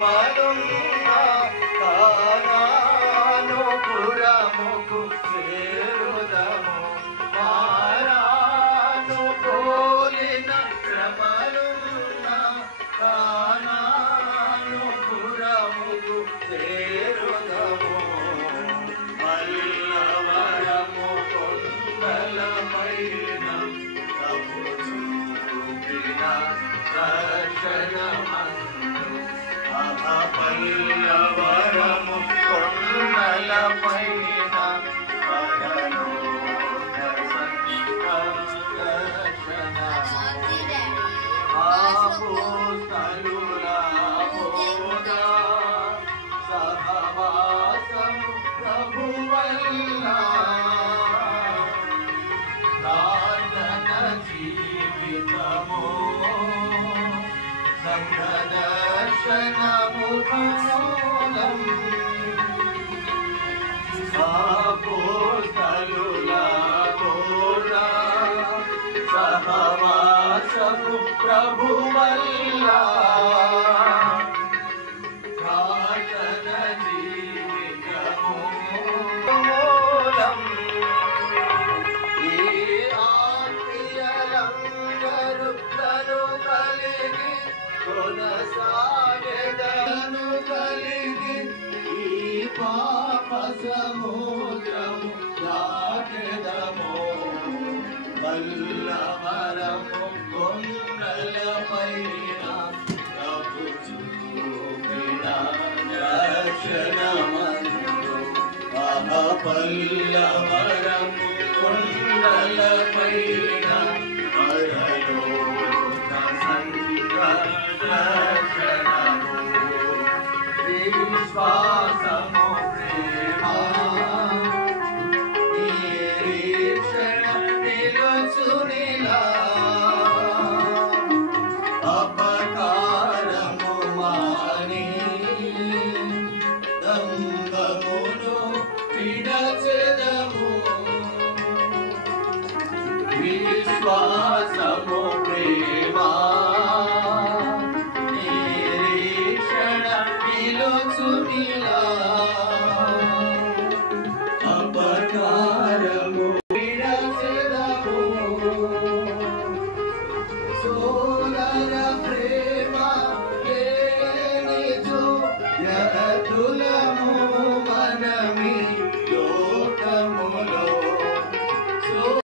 మనున్న కానాను పురముకు చేరుదము. మారాను పోలిన శ్రమలున్న కానాను పురముకు చేరుదము. పల్లవరము కొండలపైన ప్రభు చూపిన దర్శనమందు పల్లవరము కొండలపైన పరలోక సందర్శనము. అపోస్తలుల బోధ సహవాసము ప్రభువల్ల ప్రార్థన జీవితము సంఘ దర్శనము మూలం. అపోస్తలుల బోధ సహవాసము ప్రభువల్ల ప్రార్థన జీవితము మూలం. ఈ ఆత్మీయులందరూ తను కలిగి కొనసాగెదను కలిగి ఈ పాప సముద్రము దాటెదము. పల్లవరము కొండలపైన ప్రభు చూపిన దర్శనమందు. పల్లవరము కొండలపైన పరలోక సందర్శనము. విశ్వాస